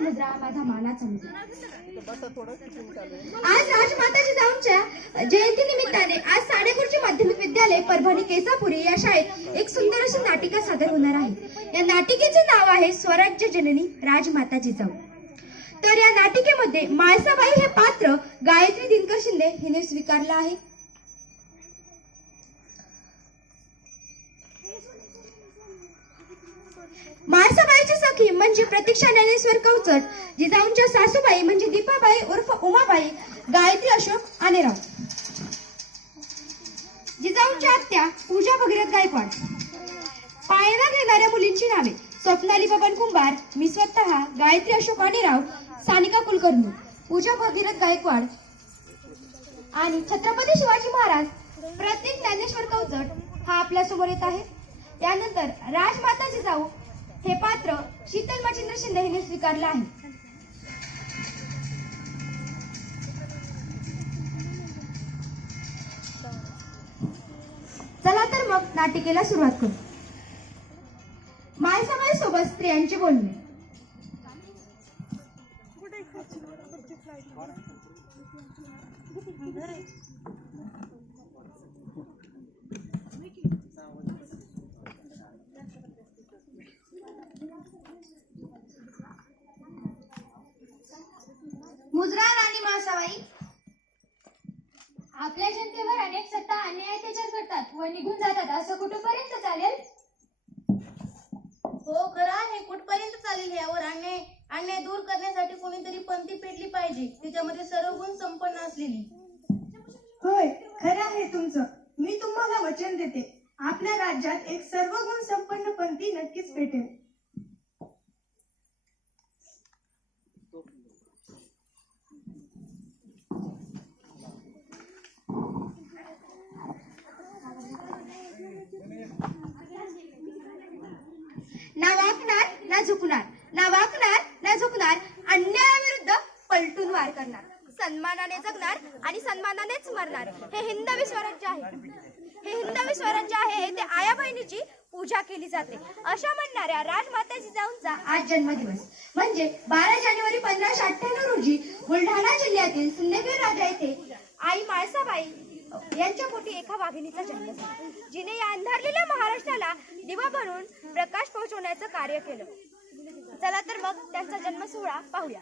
समुद्र माझा मानाचा मुद्रा आज राजमाता जिजाऊंच्या जयंती निमित्ताने आज साडेपूरचे माध्यमिक विद्यालय परभणी केसापुरी या शाळेत एक सुंदर अशी नाटिका सादर होणार आहे. या नाटिकेचे नाव आहे स्वराज्य जननी राजमाता जिजाऊ तर या नाटिकेमध्ये माळसाबाई हे पात्र गायत्री दिनकर शिंदे हिने स्वीकारलं आहे. सखी म्हणजे प्रतीक्षा ज्ञानेश्वर कवचट जिजाऊंच्या सासूबाई म्हणजे दीपाबाई उर्फ उमाबाई गायत्री अशोक आनेराव. जिजाऊंच्या आत्या पूजा भगीरथ गायकवाड. पाळणा घेणाऱ्या मुलींची नावे स्वप्नाली बबन कुंभार मी स्वतः गायत्री अशोक आनेराव सानिका कुलकर्णी पूजा भगीरथ गायकवाड आणि छत्रपती शिवाजी महाराज प्रत्येक ज्ञानेश्वर कवचट हा आपल्यासमोर येत आहे. त्यानंतर राजमाता जिजाऊ हे पात्र शीतल मचिंद्र शिंदे हिने स्वीकारलं आहे चला तर मग नाटिकेला सुरुवात करू मायसाबाई सोबत स्त्रियांचे बोलणे मुजरा राणी मासाबाई आपल्या जनतेवर अनेक सत्ता अन्याय अत्याचार करतात व निघून जातात. असं कुठपर्यंत चालेल? हो खरं आहे. कुठपर्यंत चालेल यावर अन्याय अन्याय दूर करण्यासाठी कोणीतरी पंथी पेटली पाहिजे. तिच्यामध्ये सर्व गुण संपन्न असलेली. होय खरं आहे तुमचं. मी तुम्हाला वचन देते. आपल्या राज्यात एक सर्व गुण संपन्न पंथी नक्कीच पेटेल ना वाकणार ना झुकणार ना वाकणार ना झुकणार अन्यायाविरुद्ध पलटून वार करणार. सन्मानाने जगणार आणि सन्मानानेच मरणार. हे हिंदवी स्वराज्य आहे. हे हिंदवी स्वराज्य आहे ते आया बहिणीची पूजा केली जाते. अशा म्हणणाऱ्या राजमाता जिजाऊंचा आज जन्मदिवस. म्हणजे बारा जानेवारी पंधराशे अठ्ठ्याण्णव रोजी बुलढाणा जिल्ह्यातील सिंदखेड राजा येथे आई माळसाबाई यांच्या पोटी एका वाघिणीचा जन्म झाला. जिने या अंधारलेल्या महाराष्ट्राला दिवा भरून प्रकाश पोहोचवण्याचं कार्य केलं. चला तर मग त्यांचा जन्म सोहळा पाहूया